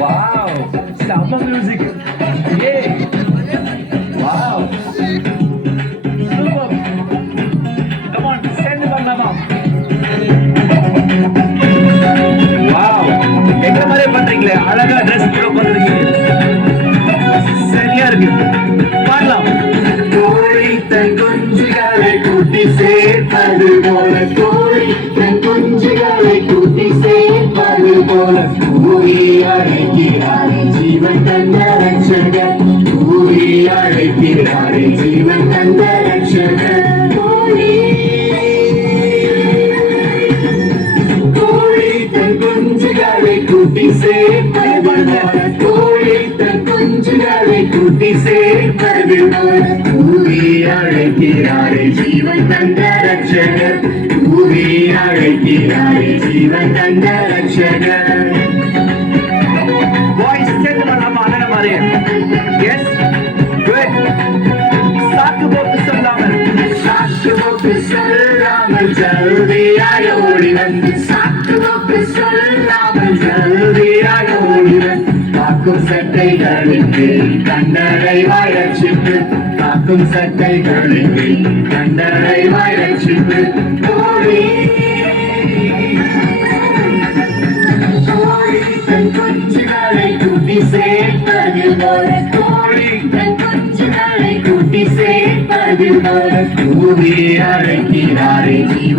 Wow, summer music. Yay! Wow, super. Come on, send it on Mama. Wow, எங்க மாதிரி பண்றீங்களே, அழகா dress போட்டு உட்காந்துருக்கீங்க. சரியா இருக்கு. பாடலாம். கோழி தன் குஞ்சுகளை கூட்டி சேர்ப்பது போல, கோழி தன் குஞ்சுகளை கூட்டி சேர்ப்பது போல, கூறி அழைக்கிறாரே ஜீவன் தந்த ரட்சகர், கூறி அழைக்கிறாரே ஜீவன் தந்த ரட்சகர். கோழி தன் குஞ்சுகளை கூட்டி சேர்ப்பது போல, கோழி தன் குஞ்சுகளை கூட்டி சேர்ப்பது போல, கூறி அழைக்கிறாரே ஜீவன் தந்த ரட்சகர், கூறி அழைக்கிறாரே ஜீவன் தந்த ரட்சகர். Boys, send it on Mama, அண்ணன மாதிரி. Yes, good. சாக்கு போட்டு சொல்லாமல். சாக்கு போட்டு சொல்லாமல் ஜல்தியாய் ஓடி வந்து, சாக்கு போட்டு சொல்லாமல் ஜல்தியாய் ஓடி வந்து, காக்கும் சட்டைகளுக்கு கண்டரை வாயச்சிட்டு, காக்கும் சட்டைகளுக்கு கண்டரை வாயச்சிட்டு, கோழி தன் குஞ்சுகளை கூட்டி சேர்ப்பது போல, கோழி தன் குஞ்சுகளை கூட்டி சேர்ப்பது போல, கூறி அழைக்கிறாரே ஜீவன்